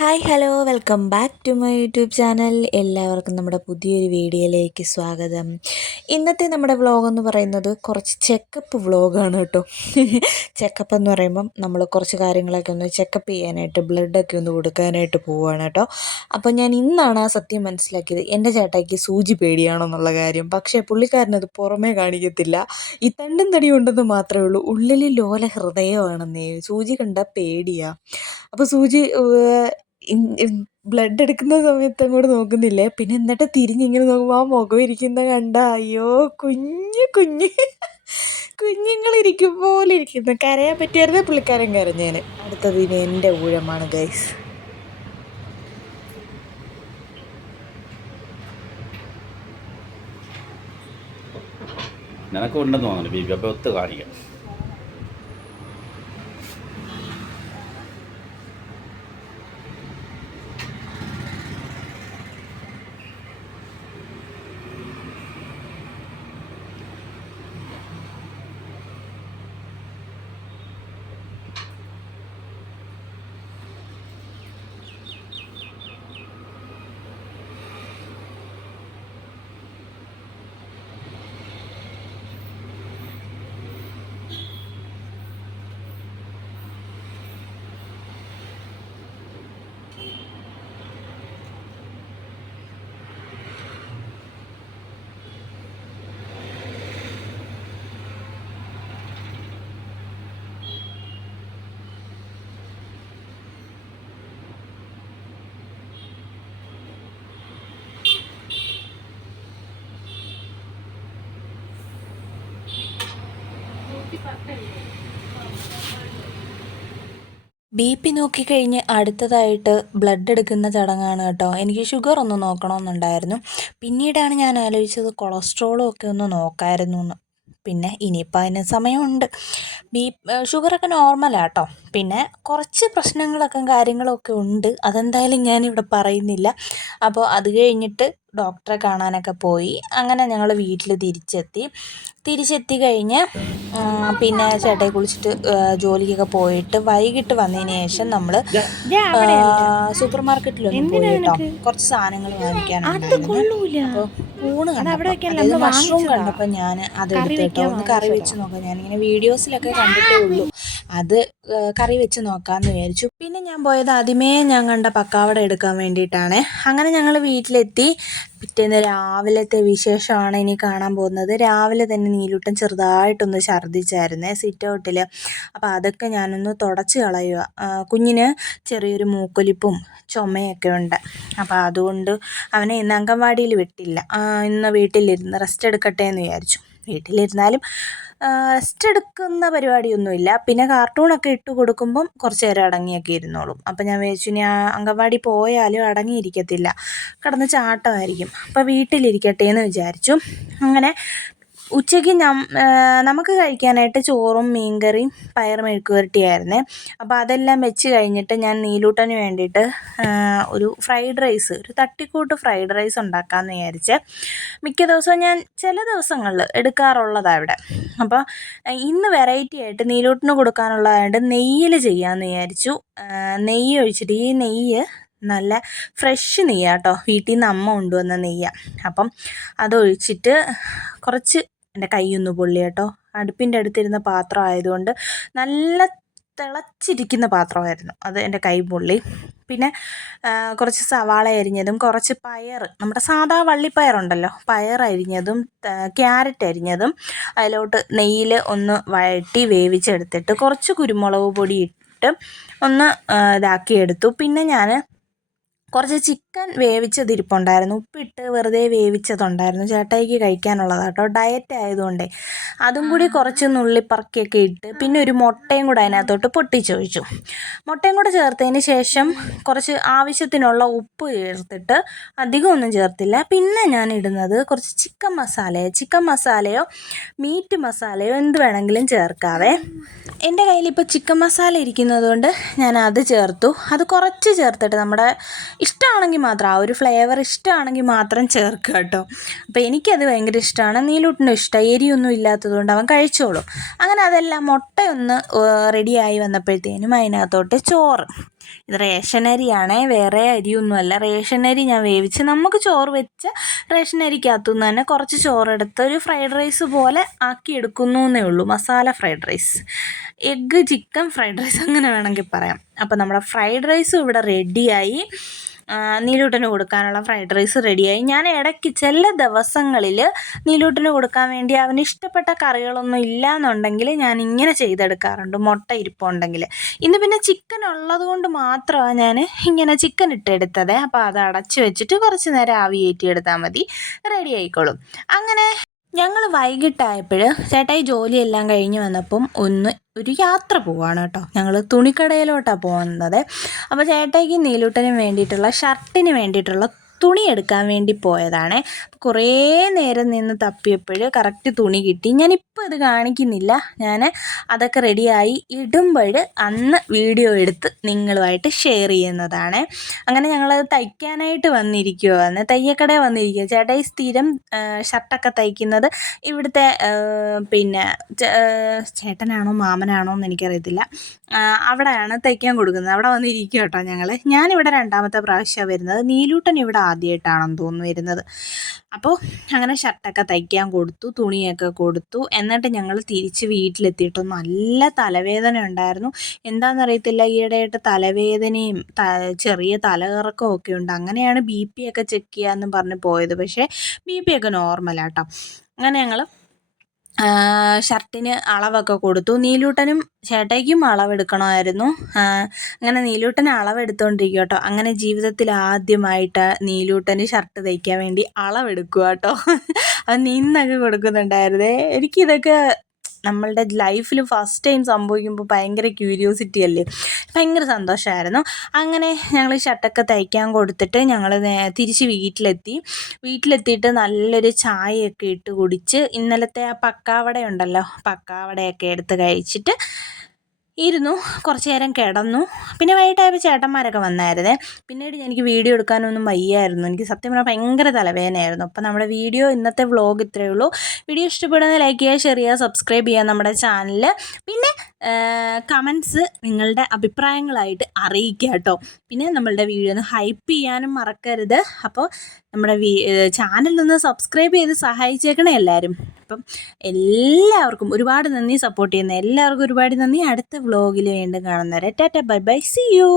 Hi hello welcome back to my YouTube channel എല്ലാവർക്കും നമ്മുടെ പുതിയൊരു വീഡിയോയിലേക്ക് സ്വാഗതം. ഇന്നത്തെ നമ്മുടെ വ്ളോഗ് എന്ന് പറയുന്നത് കുറച്ച് ചെക്കപ്പ് വ്ളോഗാണ് കേട്ടോ. ചെക്കപ്പ് എന്ന് പറയുമ്പം നമ്മൾ കുറച്ച് കാര്യങ്ങളൊക്കെ ഒന്ന് ചെക്കപ്പ് ചെയ്യാനായിട്ട് ബ്ലഡൊക്കെ ഒന്ന് കൊടുക്കാനായിട്ട് പോവുകയാണ് കേട്ടോ. അപ്പോൾ ഞാൻ ഇന്നാണ് ആ സത്യം മനസ്സിലാക്കിയത്. എന്റെ ചേട്ടായിക്ക് സൂചി പേടിയാണെന്നുള്ള കാര്യം. പക്ഷേ പുള്ളിക്കാരനത് പുറമേ കാണിക്കത്തില്ല. ഈ തണ്ടും തടി ഉണ്ടെന്ന് മാത്രമേ ഉള്ളൂ. ഉള്ളിൽ ലോല ഹൃദയമാണെന്നേ സൂചി കണ്ട പേടിയാണ് അപ്പോൾ സൂചി ബ്ലഡ് എടുക്കുന്ന സമയത്ത് അങ്ങോട്ട് നോക്കുന്നില്ലേ? പിന്നെ എന്നിട്ട് തിരിഞ്ഞിങ്ങനെ നോക്കുമ്പോൾ ആ മുഖം ഇരിക്കുന്ന കണ്ട അയ്യോ കുഞ്ഞ് കുഞ്ഞ്. കുഞ്ഞുങ്ങളിരിക്കും പോലെ ഇരിക്കുന്നു. കരയാൻ പറ്റിയായിരുന്നേ പുള്ളിക്കാരൻ കരഞ്ഞേന്. അടുത്തത് ഇനി എന്റെ ഊഴമാണ് ഗൈസ് നിനക്കുണ്ടെന്ന് തോന്നുന്നു ബി അപ്പൊ ഒത്ത് കാണിക്കാം. ബി പി നോക്കിക്കഴിഞ്ഞ് അടുത്തതായിട്ട് ബ്ലഡ് എടുക്കുന്ന ചടങ്ങാണ് കേട്ടോ. എനിക്ക് ഷുഗർ ഒന്ന് നോക്കണമെന്നുണ്ടായിരുന്നു. പിന്നീടാണ് ഞാൻ ആലോചിച്ചത് കൊളസ്ട്രോളും ഒക്കെ ഒന്ന് നോക്കായിരുന്നു എന്ന്. പിന്നെ ഇനിയിപ്പോൾ അതിന് സമയമുണ്ട്. ബി ഷുഗറൊക്കെ നോർമലാണ് കേട്ടോ പിന്നെ കുറച്ച് പ്രശ്നങ്ങളൊക്കെ കാര്യങ്ങളൊക്കെ ഉണ്ട്. അതെന്തായാലും ഞാനിവിടെ പറയുന്നില്ല. അപ്പോൾ അത് കഴിഞ്ഞിട്ട് ഡോക്ടറെ കാണാനൊക്കെ പോയി. അങ്ങനെ ഞങ്ങൾ വീട്ടിൽ തിരിച്ചെത്തി. തിരിച്ചെത്തി കഴിഞ്ഞ് പിന്നെ ചേട്ടയെ കുളിച്ചിട്ട് ജോലിക്കൊക്കെ പോയിട്ട് വൈകിട്ട് വന്നതിന് ശേഷം നമ്മൾ സൂപ്പർ മാർക്കറ്റിലൊന്നും പോയി കേട്ടോ കുറച്ച് സാധനങ്ങൾ വാങ്ങിക്കാനുണ്ടായിരുന്നു. അപ്പോൾ ഊണ് കണ്ടപ്പോൾ മഷ്റൂം കണ്ടപ്പോൾ ഞാൻ അത് എടുത്തിട്ടോ ഒന്ന് കറി വെച്ച് നോക്കാം ഞാനിങ്ങനെ വീഡിയോസിലൊക്കെ കണ്ടിട്ടേ ഉള്ളൂ. അത് കറി വെച്ച് നോക്കാമെന്ന് വിചാരിച്ചു. പിന്നെ ഞാൻ പോയത് ആദ്യമേ ഞാൻ കണ്ട പക്കാവട എടുക്കാൻ വേണ്ടിയിട്ടാണ്. അങ്ങനെ ഞങ്ങൾ വീട്ടിലെത്തി. പിറ്റേന്ന് രാവിലത്തെ വിശേഷമാണ് ഇനി കാണാൻ പോകുന്നത്. രാവിലെ തന്നെ നീലൂട്ടൻ ചെറുതായിട്ടൊന്ന് ഛർദ്ദിച്ചായിരുന്നേ സിറ്റ് ഔട്ടിൽ അപ്പോൾ അതൊക്കെ ഞാനൊന്ന് തുടച്ച് കളയുക. കുഞ്ഞിന് ചെറിയൊരു മൂക്കൊലിപ്പും ചുമയൊക്കെ ഉണ്ട്. അപ്പോൾ അതുകൊണ്ട് അവനെ ഇന്ന് അംഗൻവാടിയിൽ വിട്ടില്ല. ഇന്ന് വീട്ടിലിരുന്ന് റെസ്റ്റ് എടുക്കട്ടെ എന്ന് വിചാരിച്ചു. വീട്ടിലിരുന്നാലും റെസ്റ്റ് എടുക്കുന്ന പരിപാടിയൊന്നുമില്ല. പിന്നെ കാർട്ടൂണൊക്കെ ഇട്ട് കൊടുക്കുമ്പം കുറച്ച് നേരം അടങ്ങിയൊക്കെ ഇരുന്നോളും. അപ്പം ഞാൻ വിചാരിച്ചു ഇനി അംഗൻവാടി പോയാലും അടങ്ങിയിരിക്കത്തില്ല. കിടന്ന് ചാട്ടമായിരിക്കും. അപ്പോൾ വീട്ടിലിരിക്കട്ടെ എന്ന് വിചാരിച്ചു. അങ്ങനെ ഉച്ചയ്ക്ക് നമുക്ക് കഴിക്കാനായിട്ട് ചോറും മീൻകറിയും പയർ മെഴുക്ക് പുരട്ടിയായിരുന്നേ അപ്പോൾ അതെല്ലാം വെച്ച് കഴിഞ്ഞിട്ട് ഞാൻ നീലൂട്ടന് വേണ്ടിയിട്ട് ഒരു ഫ്രൈഡ് റൈസ് ഒരു തട്ടിക്കൂട്ട് ഫ്രൈഡ് റൈസ് ഉണ്ടാക്കാമെന്ന് വിചാരിച്ച്. മിക്ക ദിവസവും ഞാൻ ചില ദിവസങ്ങളിൽ എടുക്കാറുള്ളതാണ് ഇവിടെ. അപ്പോൾ ഇന്ന് വെറൈറ്റി ആയിട്ട് നീലൂട്ടിന് കൊടുക്കാനുള്ളതായിട്ട് നെയ്യിൽ ചെയ്യാമെന്ന് വിചാരിച്ചു. നെയ്യ് ഒഴിച്ചിട്ട് ഈ നെയ്യ് നല്ല ഫ്രഷ് നെയ്യാട്ടോ വീട്ടിൽ നിന്ന് അമ്മ കൊണ്ടുവന്ന നെയ്യാണ് അപ്പം അതൊഴിച്ചിട്ട് കുറച്ച് എന്റെ കൈയൊന്ന് പൊള്ളി കേട്ടോ. അടുപ്പിന്റെ അടുത്തിരുന്ന പാത്രം ആയതുകൊണ്ട് നല്ല തിളച്ചിരിക്കുന്ന പാത്രമായിരുന്നു. അത് എന്റെ കൈ പൊള്ളി. പിന്നെ കുറച്ച് സവാള അരിഞ്ഞതും കുറച്ച് പയർ നമ്മുടെ സാധാ വള്ളിപ്പയറുണ്ടല്ലോ പയർ അരിഞ്ഞതും ക്യാരറ്റ് അരിഞ്ഞതും അതിലോട്ട് നെയ്യിൽ ഒന്ന് വഴറ്റി വേവിച്ചെടുത്തിട്ട് കുറച്ച് കുരുമുളക് പൊടി ഇട്ട് ഒന്ന് ഇതാക്കിയെടുത്തു. പിന്നെ ഞാൻ കുറച്ച് ചിക്കൻ വേവിച്ചതിരിപ്പുണ്ടായിരുന്നു ഉപ്പിട്ട് വെറുതെ വേവിച്ചതുണ്ടായിരുന്നു. ചേട്ടായിക്ക് കഴിക്കാനുള്ളതാണ് കേട്ടോ. ഡയറ്റ് ആയതുകൊണ്ടേ. അതും കൂടി കുറച്ച് നുള്ളിപ്പറക്കിയൊക്കെ ഇട്ട് പിന്നെ ഒരു മുട്ടയും കൂടെ അതിനകത്തോട്ട് പൊട്ടിച്ചൊഴിച്ചു. മുട്ടയും കൂടെ ചേർത്തതിന് ശേഷം കുറച്ച് ആവശ്യത്തിനുള്ള ഉപ്പ് ചേർത്തിട്ട് അധികം ഒന്നും ചേർത്തില്ല. പിന്നെ ഞാൻ ഇടുന്നത് കുറച്ച് ചിക്കൻ മസാലയോ ചിക്കൻ മസാലയോ മീറ്റ് മസാലയോ എന്ത് വേണമെങ്കിലും ചേർക്കാവേ. എന്റെ കയ്യിലിപ്പോൾ ചിക്കൻ മസാല ഇരിക്കുന്നത് കൊണ്ട് ഞാൻ അത് ചേർത്തു. അത് കുറച്ച് ചേർത്തിട്ട് നമ്മുടെ ഇഷ്ടമാണെങ്കിൽ മാത്രം ആ ഒരു ഫ്ലേവർ ഇഷ്ടമാണെങ്കിൽ മാത്രം ചേർക്കുക കേട്ടോ. അപ്പോൾ എനിക്കത് ഭയങ്കര ഇഷ്ടമാണ് നീലൂട്ടിനും ഇഷ്ടം. എരിയൊന്നും ഇല്ലാത്തതുകൊണ്ട് അവൻ കഴിച്ചോളും. അങ്ങനെ അതെല്ലാം മുട്ടയൊന്ന് റെഡിയായി വന്നപ്പോഴത്തേനും അതിനകത്തോട്ട് ചോറ്. ഇത് റേഷൻ അരിയാണ്. വേറെ അരിയൊന്നുമല്ല. റേഷൻ അരി ഞാൻ വേവിച്ച് നമുക്ക് ചോറ് വെച്ച റേഷൻ അരിക്കകത്തുനിന്ന് തന്നെ കുറച്ച് ചോറെടുത്ത് ഒരു ഫ്രൈഡ് റൈസ് പോലെ ആക്കി എടുക്കുന്നു എന്നേ ഉള്ളൂ. Masala fried rice egg chicken fried rice അങ്ങനെ വേണമെങ്കിൽ പറയാം. അപ്പോൾ നമ്മുടെ ഫ്രൈഡ് റൈസും ഇവിടെ റെഡിയായി നീലൂട്ടന് കൊടുക്കാനുള്ള ഫ്രൈഡ് റൈസ് റെഡിയായി. ഞാൻ ഇടയ്ക്ക് ചില ദിവസങ്ങളിൽ നീലൂട്ടന് കൊടുക്കാൻ വേണ്ടി അവന് ഇഷ്ടപ്പെട്ട കറികളൊന്നും ഇല്ല എന്നുണ്ടെങ്കിൽ ഞാൻ ഇങ്ങനെ ചെയ്തെടുക്കാറുണ്ട്. മുട്ട ഇരിപ്പുണ്ടെങ്കിൽ. ഇന്ന് പിന്നെ ചിക്കൻ ഉള്ളത് കൊണ്ട് മാത്രമാണ് ഞാൻ ഇങ്ങനെ ചിക്കൻ ഇട്ടെടുത്തത്. അപ്പോൾ അത് അടച്ചു വെച്ചിട്ട് കുറച്ച് നേരം ആവി എടുത്താൽ മതി. റെഡി ആയിക്കോളും. അങ്ങനെ ഞങ്ങൾ വൈകിട്ടായപ്പോൾ ചേട്ടായി ജോലിയെല്ലാം കഴിഞ്ഞ് വന്നപ്പം ഒന്ന് ഒരു യാത്ര പോവാണ് കേട്ടോ. ഞങ്ങൾ തുണിക്കടയിലോട്ടാണ് പോകുന്നത്. അപ്പോൾ ചേട്ടായിക്ക് നീലൂട്ടന് വേണ്ടിയിട്ടുള്ള ഷർട്ടിന് വേണ്ടിയിട്ടുള്ള തുണി എടുക്കാൻ വേണ്ടി പോയതാണ്. കുറേ നേരം നിന്ന് തപ്പിയപ്പോൾ കറക്റ്റ് തുണി കിട്ടി. ഞാനിപ്പോൾ ഇത് കാണിക്കുന്നില്ല. ഞാൻ അതൊക്കെ റെഡിയായി ഇടുമ്പോൾ അന്ന് വീഡിയോ എടുത്ത് നിങ്ങളുമായിട്ട് ഷെയർ ചെയ്യുന്നതാണ്. അങ്ങനെ ഞങ്ങളത് തയ്ക്കാനായിട്ട് വന്നിരിക്കുവാണ്. തയ്യക്കട വന്നിരിക്കുക ചേട്ടായി സ്ഥിരം ഷർട്ടൊക്കെ തയ്ക്കുന്നത് ഇവിടുത്തെ പിന്നെ ചേട്ടനാണോ മാമനാണോ എന്ന് എനിക്കറിയത്തില്ല. അവിടെയാണ് തയ്ക്കാൻ കൊടുക്കുന്നത്. അവിടെ വന്നിരിക്കുക കേട്ടോ ഞങ്ങൾ ഞാനിവിടെ രണ്ടാമത്തെ പ്രാവശ്യമാണ് വരുന്നത്. നീലൂട്ടൻ ഇവിടെ ആദ്യമായിട്ടാണെന്ന് തോന്നുന്നു വരുന്നത്. അപ്പോൾ അങ്ങനെ ഷർട്ടൊക്കെ തയ്ക്കാൻ കൊടുത്തു തുണിയൊക്കെ കൊടുത്തു. എന്നിട്ട് ഞങ്ങൾ തിരിച്ച് വീട്ടിലെത്തിയിട്ട് നല്ല തലവേദന ഉണ്ടായിരുന്നു. എന്താണെന്നറിയത്തില്ല ഈയിടെയായിട്ട് തലവേദനയും ചെറിയ തലകറക്കവും ഒക്കെ ഉണ്ട്. അങ്ങനെയാണ് ബി പി ഒക്കെ ചെക്ക് ചെയ്യാമെന്ന് പറഞ്ഞ് പോയത്. പക്ഷേ ബി പി ഒക്കെ നോർമലാട്ടോ. അങ്ങനെ ഞങ്ങൾ ഷർട്ടിന് അളവൊക്കെ കൊടുത്തു. നീലൂട്ടനും ചേട്ടായിക്കും അളവെടുക്കണമായിരുന്നു. അങ്ങനെ നീലൂട്ടൻ അളവെടുത്തുകൊണ്ടിരിക്കുക അങ്ങനെ ജീവിതത്തിൽ ആദ്യമായിട്ട് നീലൂട്ടന് ഷർട്ട് തയ്ക്കാൻ വേണ്ടി അളവെടുക്കുക കേട്ടോ അത് നിന്നൊക്കെ കൊടുക്കുന്നുണ്ടായിരുന്നേ. എനിക്കിതൊക്കെ നമ്മളുടെ ലൈഫിൽ ഫസ്റ്റ് ടൈം സംഭവിക്കുമ്പോൾ ഭയങ്കര ക്യൂരിയോസിറ്റി അല്ലേ? ഭയങ്കര സന്തോഷമായിരുന്നു അങ്ങനെ ഞങ്ങൾ ഷർട്ടൊക്കെ തയ്ക്കാൻ കൊടുത്തിട്ട് ഞങ്ങൾ തിരിച്ച് വീട്ടിലെത്തി. വീട്ടിലെത്തിയിട്ട് നല്ലൊരു ചായയൊക്കെ ഇട്ട് കുടിച്ച് ഇന്നലത്തെ ആ പക്കാവട ഉണ്ടല്ലോ പക്കാവടയൊക്കെ എടുത്ത് കഴിച്ചിട്ട് ഇരുന്നു കുറച്ച് നേരം കിടന്നു. പിന്നെ വൈകിട്ടായപ്പോൾ ചേട്ടന്മാരൊക്കെ വന്നായിരുന്നേ. പിന്നീട് എനിക്ക് വീഡിയോ എടുക്കാനൊന്നും വയ്യായിരുന്നു. എനിക്ക് സത്യം പറഞ്ഞാൽ ഭയങ്കര തലവേദനയായിരുന്നു. അപ്പോൾ നമ്മുടെ വീഡിയോ ഇന്നത്തെ വ്ളോഗ് ഇത്രയേ ഉള്ളൂ. വീഡിയോ ഇഷ്ടപ്പെടുന്ന ലൈക്ക് ചെയ്യുക ഷെയർ ചെയ്യുക സബ്സ്ക്രൈബ് ചെയ്യുക നമ്മുടെ ചാനലിൽ പിന്നെ കമൻസ് നിങ്ങളുടെ അഭിപ്രായങ്ങളായിട്ട് അറിയിക്കുക കേട്ടോ. പിന്നെ നമ്മളുടെ വീഡിയോ ഒന്ന് ഹൈപ്പ് ചെയ്യാനും മറക്കരുത്. അപ്പോൾ നമ്മുടെ ചാനലൊന്ന് സബ്സ്ക്രൈബ് ചെയ്ത് സഹായിച്ചേക്കണേ എല്ലാവരും അപ്പം എല്ലാവർക്കും ഒരുപാട് നന്ദി സപ്പോർട്ട് ചെയ്യുന്ന എല്ലാവർക്കും ഒരുപാട് നന്ദി. അടുത്ത വ്ളോഗിൽ വീണ്ടും കാണുന്നവരെ tata bye bye see you.